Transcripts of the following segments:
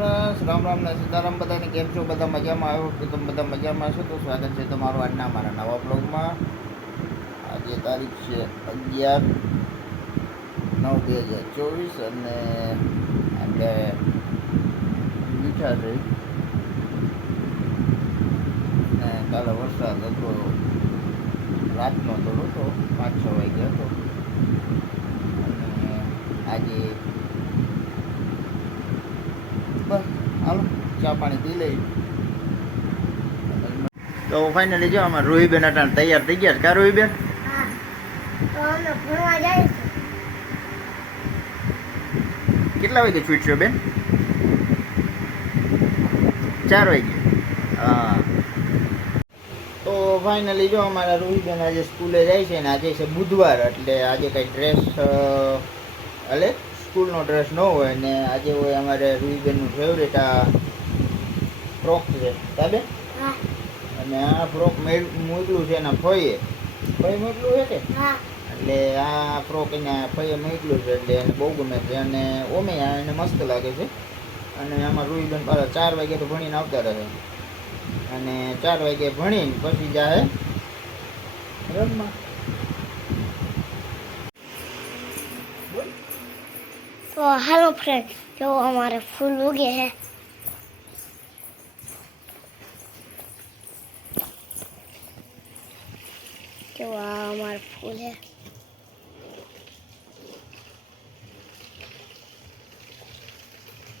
Friends, Ram Ram ને સીતારામ, બધાને કેમ છો? બધા મજામાં આવ્યો કે તમે બધા મજામાં છો? તો સ્વાગત છે તમારું આજના મારા નવા બ્લોગમાં. આજે તારીખ છે અગિયાર નવ બે હજાર ચોવીસ અને આપણે મીઠા છે. ને કાલે વરસાદ હતો. રાતનો થોડો હતો પાંચ છ વાગ્યા હતો અને આજે ચા પાણી તો ફાઇનલી જો અમારે રોહીબેન અટાણ તૈયાર થઈ ગયા છે. કા રોહીબેન? કેટલા વાગે છૂટશો બેન? ચાર વાગે. હા. તો ફાઇનલી જો અમારા રોહીબેન આજે સ્કૂલે જાય છે ને, આજે છે બુધવાર, એટલે આજે કંઈ ડ્રેસ એટલે સ્કૂલનો ડ્રેસ ન હોય ને આજે હોય અમારે રૂહીબેનનું ફેવરેટ આ ફ્રોક છે. સાબે અને આ ફ્રોક મોકલું છે એના ફઈએ. ફઈ મોકલું છે કે? એટલે આ ફ્રોક એને ફઈએ મોકલું છે એટલે એને બહુ ગમે છે. અને ઓમે આ એને મસ્ત લાગે છે. અને આમાં રૂહીબેન પાછા ચાર વાગે તો ભણીને આવતા રહે. અને ચાર વાગે ભણીને પછી જાય રમવા. તો હાલો ફ્રેન્ડ જો અમારે ફૂલ ઉગે છે જો આ અમારે ફૂલ છે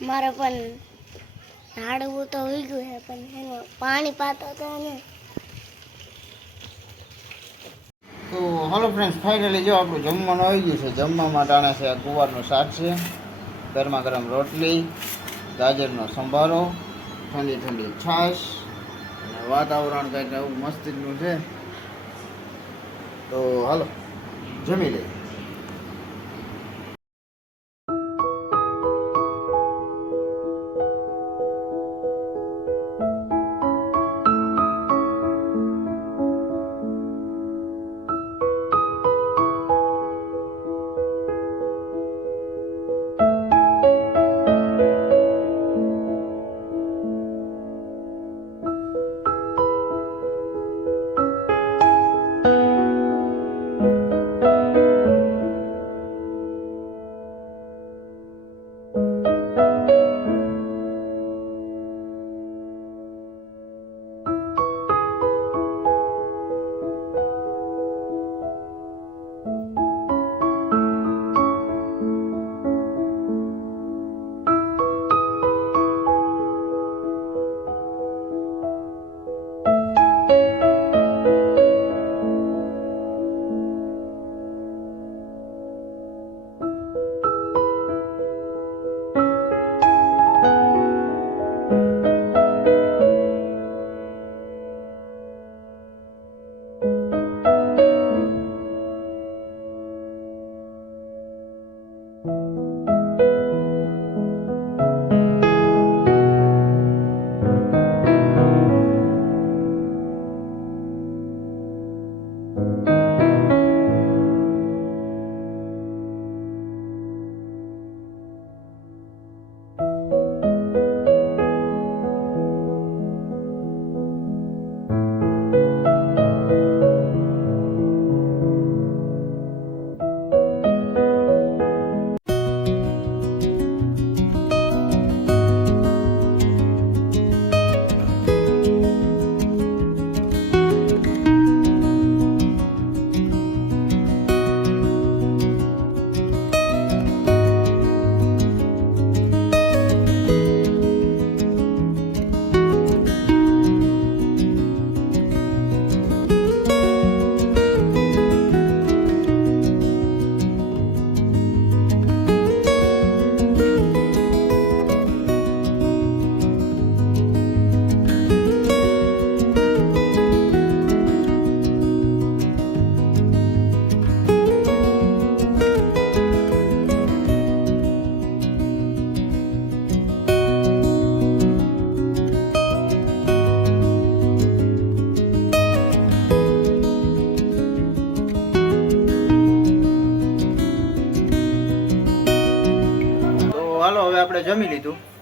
મારે પણ ઝાડવું તો ઉગ્યું છે પણ એમાં પાણી પાતો તો ને તો હલો ફ્રેન્ડ્સ ફાઇનલી જો આપણું જમવાનું આવી ગયું છે. જમવામાં ટાણે છે આ ગુવારનું શાક છે. ગરમા ગરમ રોટલી, ગાજરનો સંભારો, ઠંડી ઠંડી છાશ અને વાતાવરણ કંઈક એવું મસ્તીનું છે. તો હાલો, જમી લઈએ.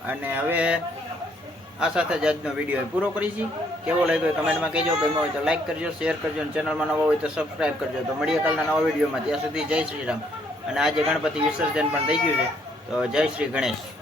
અને હવે આ સાથે જ આજનો વીડિયો પૂરો કરીશી કેવો લાગ્યો કમેન્ટમાં કહેજો. ગમ્યો હોય તો લાઈક કરજો શેર કરજો અને ચેનલમાં નવો હોય તો સબસ્ક્રાઈબ કરજો. તો મળીએ કાલના નવા વિડીયોમાં. ત્યાં સુધી જય શ્રી રામ. અને આજે ગણપતિ વિસર્જન પણ થઈ ગયું છે. તો જય શ્રી ગણેશ.